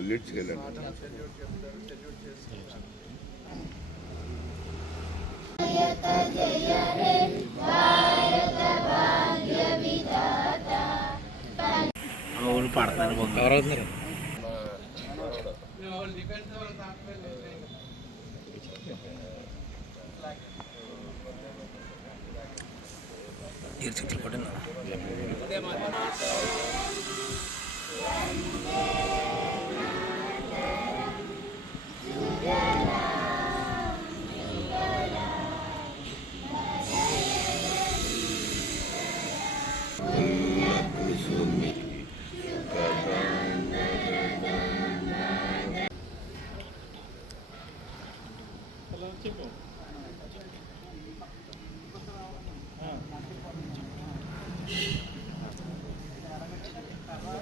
Salute చేయాలండి ఊరు పడతాను ఎవరు అవుతున్నారు ఇరు చెట్లు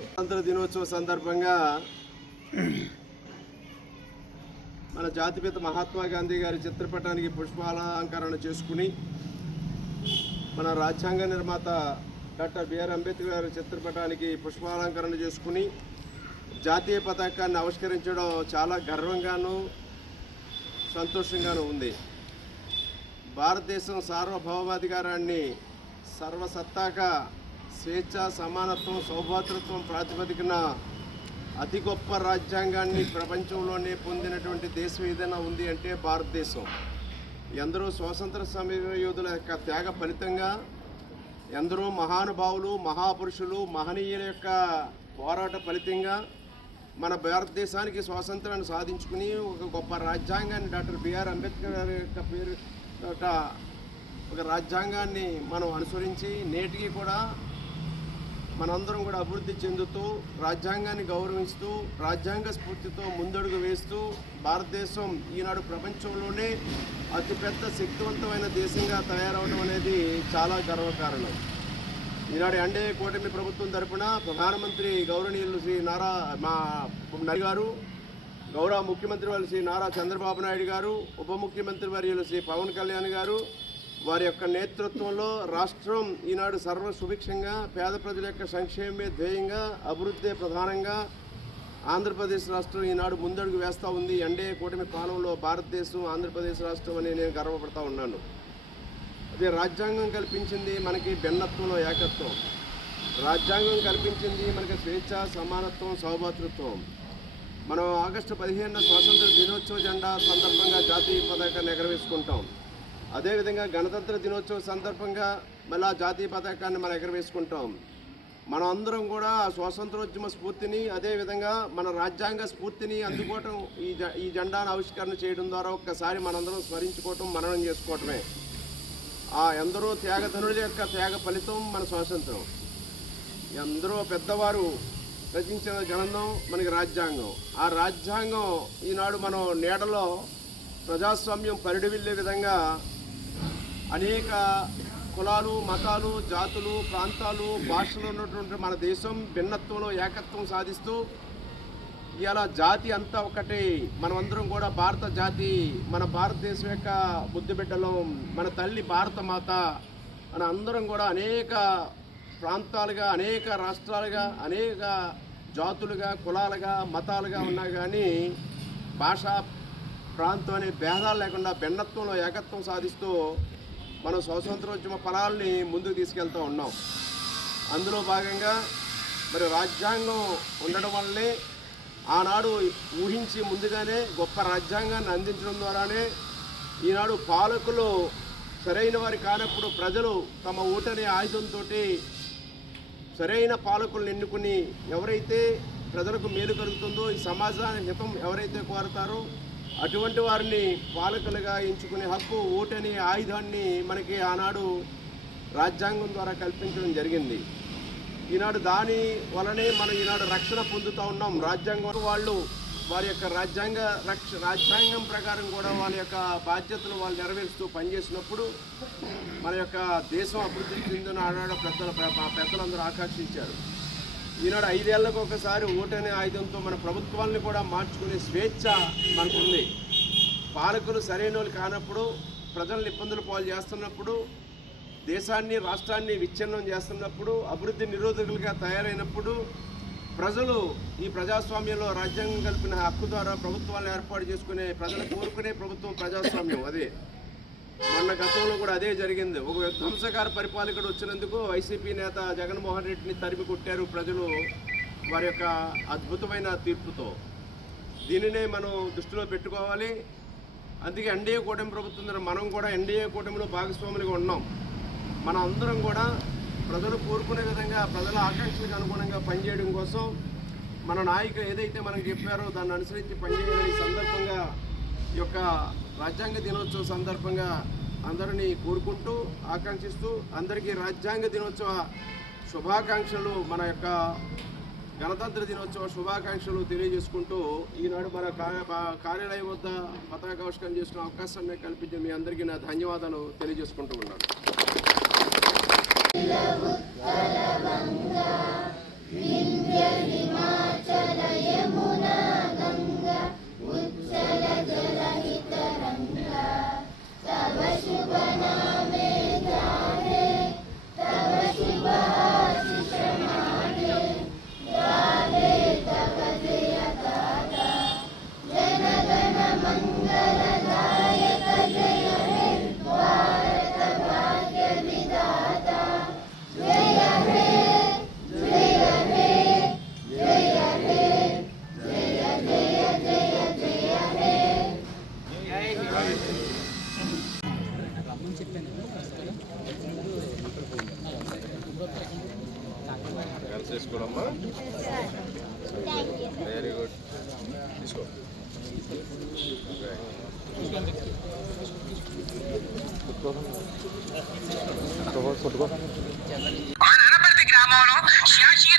స్వాతంత్ర దినోత్సవ సందర్భంగా మన జాతిపిత మహాత్మా గాంధీ గారి చిత్రపటానికి పుష్పాలంకరణ చేసుకుని మన రాజ్యాంగ నిర్మాత డాక్టర్ బిఆర్ అంబేద్కర్ గారి చిత్రపటానికి పుష్పాలంకరణ చేసుకుని జాతీయ పతాకాన్ని ఆవిష్కరించడం చాలా గర్వంగాను సంతోషంగాను ఉంది. భారతదేశం సార్వభౌమాధికారాన్ని సర్వసత్తాక స్వేచ్ఛ సమానత్వం సౌభాతృత్వం ప్రాతిపదికన అతి గొప్ప రాజ్యాంగాన్ని ప్రపంచంలోనే పొందినటువంటి దేశం ఏదైనా ఉంది అంటే భారతదేశం. ఎందరో స్వాతంత్ర సమర యోధుల యొక్క త్యాగ ఫలితంగా ఎందరో మహానుభావులు మహాపురుషులు మహనీయుల యొక్క పోరాట ఫలితంగా మన భారతదేశానికి స్వాతంత్రాన్ని సాధించుకుని ఒక గొప్ప రాజ్యాంగాన్ని డాక్టర్ బిఆర్ అంబేద్కర్ గారి యొక్క పేరు ఒక రాజ్యాంగాన్ని మనం అనుసరించి నేటికి కూడా మనందరం కూడా అభివృద్ధి చెందుతూ రాజ్యాంగాన్ని గౌరవిస్తూ రాజ్యాంగ స్ఫూర్తితో ముందడుగు వేస్తూ భారతదేశం ఈనాడు ప్రపంచంలోనే అతిపెద్ద శక్తివంతమైన దేశంగా తయారవడం అనేది చాలా గర్వకారణం. ఈనాడు ఎన్డీఏ కూటమి ప్రభుత్వం తరపున ప్రధానమంత్రి గౌరవనీయులు శ్రీ నారా మా నరి గారు గౌరవ ముఖ్యమంత్రి వారు శ్రీ నారా చంద్రబాబు నాయుడు గారు ఉప ముఖ్యమంత్రి వర్యులు శ్రీ పవన్ కళ్యాణ్ గారు వారి యొక్క నేతృత్వంలో రాష్ట్రం ఈనాడు సర్వ సుభిక్షంగా పేద ప్రజల యొక్క సంక్షేమమే ధ్యేయంగా అభివృద్ధి ప్రధానంగా ఆంధ్రప్రదేశ్ రాష్ట్రం ఈనాడు ముందడుగు వేస్తూ ఉంది. ఎన్డీఏ కూటమి పాలనలో భారతదేశం ఆంధ్రప్రదేశ్ రాష్ట్రం అని నేను గర్వపడతా ఉన్నాను. అదే రాజ్యాంగం కల్పించింది మనకి భిన్నత్వంలో ఏకత్వం. రాజ్యాంగం కల్పించింది మనకి స్వేచ్ఛ సమానత్వం సౌభాతృత్వం. మనం ఆగస్టు పదిహేనున స్వాతంత్ర దినోత్సవ జెండా సందర్భంగా జాతీయ పతాకాన్ని ఎగరవేసుకుంటాం. అదేవిధంగా గణతంత్ర దినోత్సవ సందర్భంగా మళ్ళా జాతీయ పతాకాన్ని మనం ఎగరవేసుకుంటాం. మనం అందరం కూడా ఆ స్వాతంత్రోద్యమ స్ఫూర్తిని అదేవిధంగా మన రాజ్యాంగ స్ఫూర్తిని అందుకోవటం ఈ జ ఈ జెండాను ఆవిష్కరణ చేయడం ద్వారా ఒక్కసారి మనందరం స్మరించుకోవటం మననం చేసుకోవటమే. ఆ ఎందరో త్యాగధనుల యొక్క త్యాగ ఫలితం మన స్వాతంత్రం. ఎందరో పెద్దవారు రచించిన గ్రంథం మనకి రాజ్యాంగం. ఆ రాజ్యాంగం ఈనాడు మనం నీడలో ప్రజాస్వామ్యం పరిడివిల్లే విధంగా అనేక కులాలు మతాలు జాతులు ప్రాంతాలు భాషలు ఉన్నటువంటి మన దేశం భిన్నత్వంలో ఏకత్వం సాధిస్తూ ఇవాళ జాతి అంతా ఒకటి. మనమందరం కూడా భారత జాతి మన భారతదేశం యొక్క బుద్ధిబిడ్డలం మన తల్లి భారత మాత మన అందరం కూడా అనేక ప్రాంతాలుగా అనేక రాష్ట్రాలుగా అనేక జాతులుగా కులాలుగా మతాలుగా ఉన్నా కానీ భాష ప్రాంతం అనే భేదాలు లేకుండా భిన్నత్వంలో ఏకత్వం సాధిస్తూ మనం స్వాతంత్రోద్యమ ఫలాల్ని ముందుకు తీసుకెళ్తూ ఉన్నాం. అందులో భాగంగా మరి రాజ్యాంగం ఉండడం వల్లనే ఆనాడు ఊహించి ముందుగానే గొప్ప రాజ్యాంగాన్ని అందించడం ద్వారానే ఈనాడు పాలకులు సరైన వారి కానప్పుడు ప్రజలు తమ ఓటనే ఆయుధంతో సరైన పాలకులను ఎన్నుకుని ఎవరైతే ప్రజలకు మేలు కలుగుతుందో ఈ సమాజానికి హితం ఎవరైతే కోరతారో అటువంటి వారిని పాలకులుగా ఎంచుకునే హక్కు ఓటనే ఆయుధాన్ని మనకి ఆనాడు రాజ్యాంగం ద్వారా కల్పించడం జరిగింది. ఈనాడు దాని వలనే మనం ఈనాడు రక్షణ పొందుతూ ఉన్నాం. రాజ్యాంగం వాళ్ళు వారి యొక్క రాజ్యాంగ రక్ష రాజ్యాంగం ప్రకారం కూడా వాళ్ళ యొక్క బాధ్యతలు వాళ్ళు నెరవేరుస్తూ పనిచేసినప్పుడు మన యొక్క దేశం అభివృద్ధి చెందిన ఆనాడు పెద్దల పెద్దలందరూ ఆకర్షించారు ఈనాడు ఐదేళ్ళకు ఒకసారి ఓటనే ఆయుధంతో మన ప్రభుత్వాన్ని కూడా మార్చుకునే స్వేచ్ఛ మనకుంది. పాలకులు సరైన వాళ్ళు కానప్పుడు ప్రజలను ఇబ్బందులు పాలు చేస్తున్నప్పుడు దేశాన్ని రాష్ట్రాన్ని విచ్ఛిన్నం చేస్తున్నప్పుడు అభివృద్ధి నిరోధకులుగా తయారైనప్పుడు ప్రజలు ఈ ప్రజాస్వామ్యంలో రాజ్యాంగం కల్పిన హక్కు ద్వారా ప్రభుత్వాలను ఏర్పాటు చేసుకునే ప్రజలు కోరుకునే ప్రభుత్వం ప్రజాస్వామ్యం అదే. మొన్న గతంలో కూడా అదే జరిగింది. ఒక ధ్వంసకార పరిపాలకుడు వచ్చినందుకు వైసీపీ నేత జగన్మోహన్ రెడ్డిని తరిమి కొట్టారు ప్రజలు వారి యొక్క అద్భుతమైన తీర్పుతో. దీనినే మనం దృష్టిలో పెట్టుకోవాలి. అందుకే ఎన్డీఏ కూటమి ప్రభుత్వం ద్వారా మనం కూడా ఎన్డీఏ కూటమిలో భాగస్వాములుగా ఉన్నాం. మనం అందరం కూడా ప్రజలు కోరుకునే విధంగా ప్రజల ఆకాంక్షలకు అనుగుణంగా పనిచేయడం కోసం మన నాయకులు ఏదైతే మనకు చెప్పారో దాన్ని అనుసరించి పనిచేయాలని ఈ సందర్భంగా ఈ యొక్క రాజ్యాంగ దినోత్సవం సందర్భంగా అందరినీ కోరుకుంటూ ఆకాంక్షిస్తూ అందరికీ రాజ్యాంగ దినోత్సవ శుభాకాంక్షలు మన యొక్క గణతంత్ర దినోత్సవ శుభాకాంక్షలు తెలియజేసుకుంటూ ఈనాడు మన కార్య- కార్యాలయం వద్ద పతాకావిష్కరణ చేసుకునే అవకాశాన్ని కల్పించిన మీ అందరికీ నా ధన్యవాదాలు తెలియజేసుకుంటూ ఉన్నాను. love. వెరీ గుడ్ తీసుకో గ్రామంలో శాసీయ